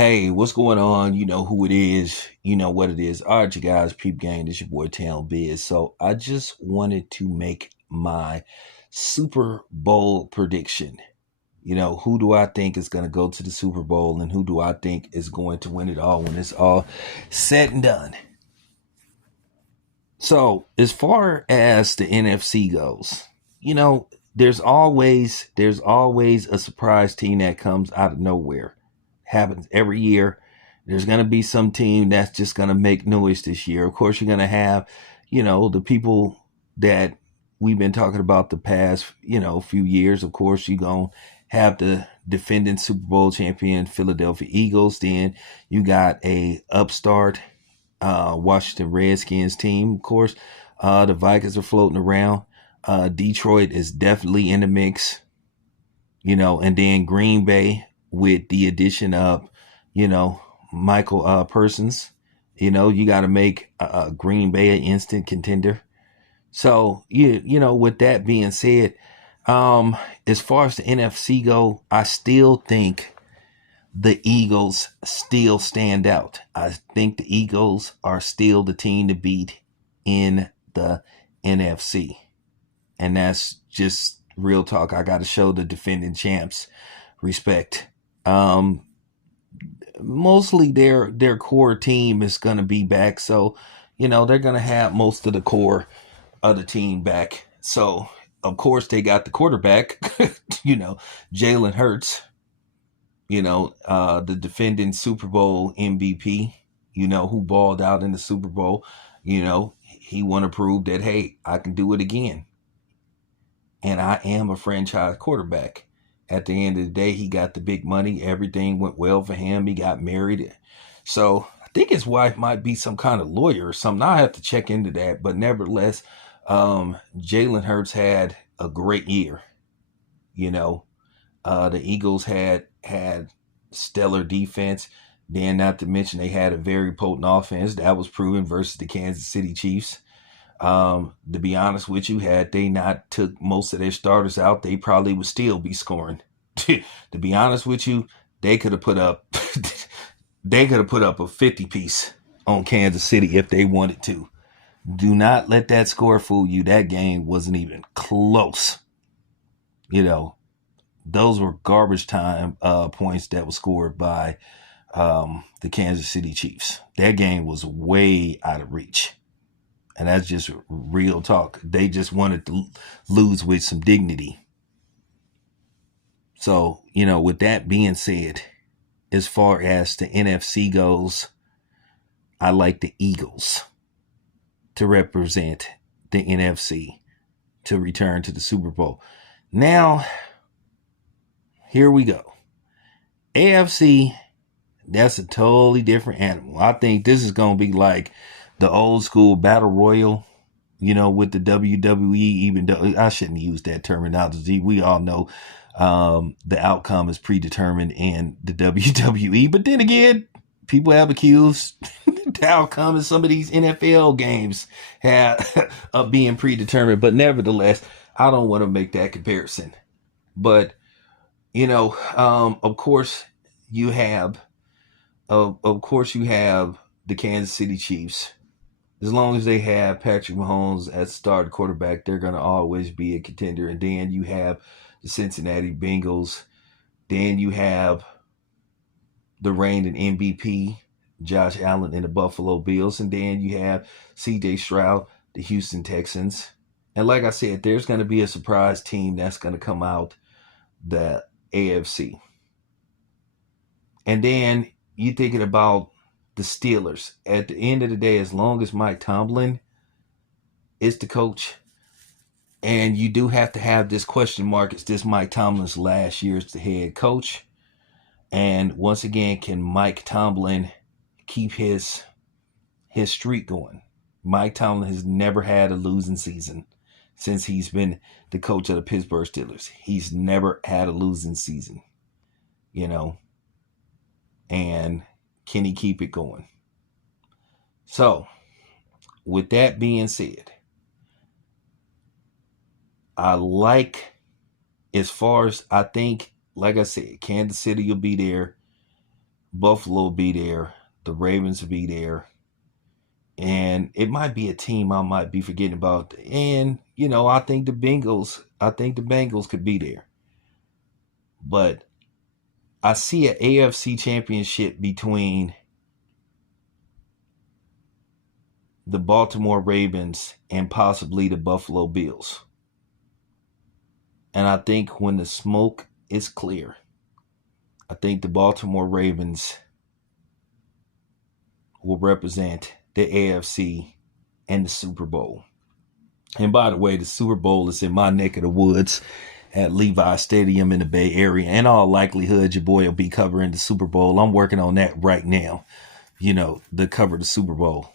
Hey, what's going on? You know who it is. You know what it is. All right, you guys, peep gang. This your boy Town Biz. So I just wanted to make my Super Bowl prediction. Who do I think is going to go to the Super Bowl and who do I think is going to win it all when it's all said and done? So as far as the NFC goes, there's always a surprise team that comes out of nowhere. Happens every year. There's going to be some team that's just going to make noise this year. Of course, you're going to have, the people that we've been talking about the past, few years. Of course, you're going to have the defending Super Bowl champion Philadelphia Eagles. Then you got a upstart Washington Redskins team. Of course, the Vikings are floating around. Detroit is definitely in the mix, and then Green Bay with the addition of, Michael Persons. You got to make Green Bay an instant contender. So, with that being said, as far as the NFC go, I still think the Eagles still stand out. I think the Eagles are still the team to beat in the NFC. And that's just real talk. I got to show the defending champs respect. Mostly their core team is going to be back. So, they're going to have most of the core of the team back. So, of course, they got the quarterback, Jalen Hurts, the defending Super Bowl MVP, who balled out in the Super Bowl. He want to prove that, hey, I can do it again. And I am a franchise quarterback. At the end of the day, he got the big money. Everything went well for him. He got married. So I think his wife might be some kind of lawyer or something. I have to check into that. But nevertheless, Jalen Hurts had a great year. The Eagles had stellar defense. Then, not to mention, they had a very potent offense that was proven versus the Kansas City Chiefs. To be honest with you, had they not took most of their starters out, they probably would still be scoring. To be honest with you, they could have put up a 50 piece on Kansas City if they wanted to. Do not let that score fool you. That game wasn't even close. Those were garbage time points that were scored by the Kansas City Chiefs. That game was way out of reach. And that's just real talk. They just wanted to lose with some dignity. So, with that being said, as far as the NFC goes, I like the Eagles to represent the NFC to return to the Super Bowl. Now, here we go. AFC, that's a totally different animal. I think this is going to be like the old school battle royal, with the WWE, even though I shouldn't use that terminology. We all know the outcome is predetermined in the WWE. But then again, people have accused the outcome in some of these NFL games of being predetermined. But nevertheless, I don't want to make that comparison. But, of course, you have the Kansas City Chiefs. As long as they have Patrick Mahomes as starting quarterback, they're going to always be a contender. And then you have the Cincinnati Bengals. Then you have the reigning MVP, Josh Allen and the Buffalo Bills. And then you have C.J. Stroud, the Houston Texans. And like I said, there's going to be a surprise team that's going to come out the AFC. And then you're thinking about the Steelers. At the end of the day, as long as Mike Tomlin is the coach, and you do have to have this question mark, is this Mike Tomlin's last year as the head coach? And once again, can Mike Tomlin keep his streak going? Mike Tomlin has never had a losing season since he's been the coach of the Pittsburgh Steelers. He's never had a losing season, and can he keep it going? So, with that being said, I as far as I think, like I said, Kansas City will be there. Buffalo will be there. The Ravens will be there. And it might be a team I might be forgetting about. And, I think the Bengals could be there. But I see an AFC championship between the Baltimore Ravens and possibly the Buffalo Bills. And I think when the smoke is clear, I think the Baltimore Ravens will represent the AFC and the Super Bowl. And by the way, the Super Bowl is in my neck of the woods at Levi Stadium in the Bay Area. In all likelihood, your boy will be covering the Super Bowl. I'm working on that right now, to cover the Super Bowl.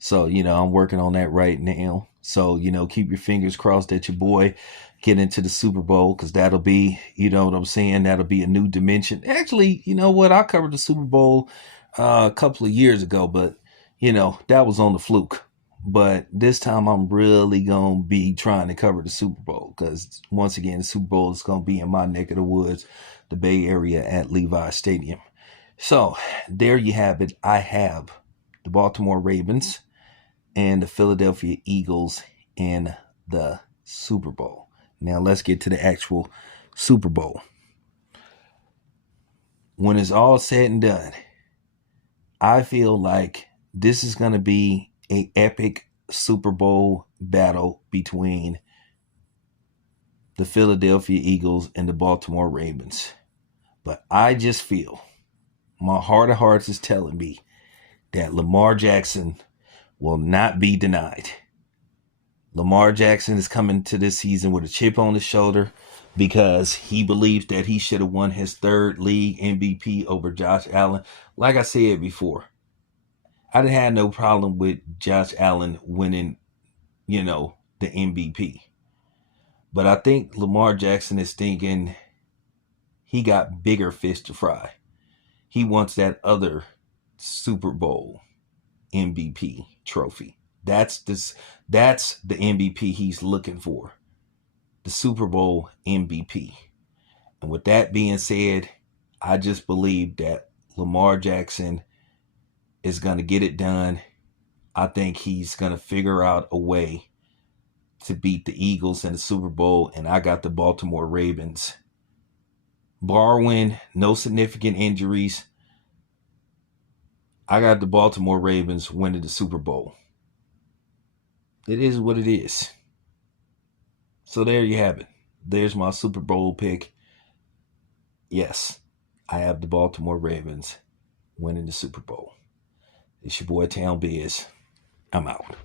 So, I'm working on that right now. So, keep your fingers crossed that your boy get into the Super Bowl, because that'll be, what I'm saying, that'll be a new dimension. Actually, you know what? I covered the Super Bowl a couple of years ago, but, that was on the fluke. But this time I'm really going to be trying to cover the Super Bowl, because once again, the Super Bowl is going to be in my neck of the woods, the Bay Area at Levi Stadium. So there you have it. I have the Baltimore Ravens and the Philadelphia Eagles in the Super Bowl. Now let's get to the actual Super Bowl. When it's all said and done, I feel like this is going to be an epic Super Bowl battle between the Philadelphia Eagles and the Baltimore Ravens. But I just feel, my heart of hearts is telling me that Lamar Jackson will not be denied. Lamar Jackson is coming to this season with a chip on his shoulder because he believes that he should have won his third league MVP over Josh Allen. Like I said before, I didn't have no problem with Josh Allen winning, the MVP. But I think Lamar Jackson is thinking he got bigger fish to fry. He wants that other Super Bowl MVP trophy. That's the MVP he's looking for. The Super Bowl MVP. And with that being said, I just believe that Lamar Jackson is going to get it done. I think he's going to figure out a way to beat the Eagles in the Super Bowl, and I got the Baltimore Ravens. Barring no significant injuries, I got the Baltimore Ravens winning the Super Bowl. It is what it is. So there you have it. There's my Super Bowl pick. Yes, I have the Baltimore Ravens winning the Super Bowl. It's your boy Town Biz. I'm out.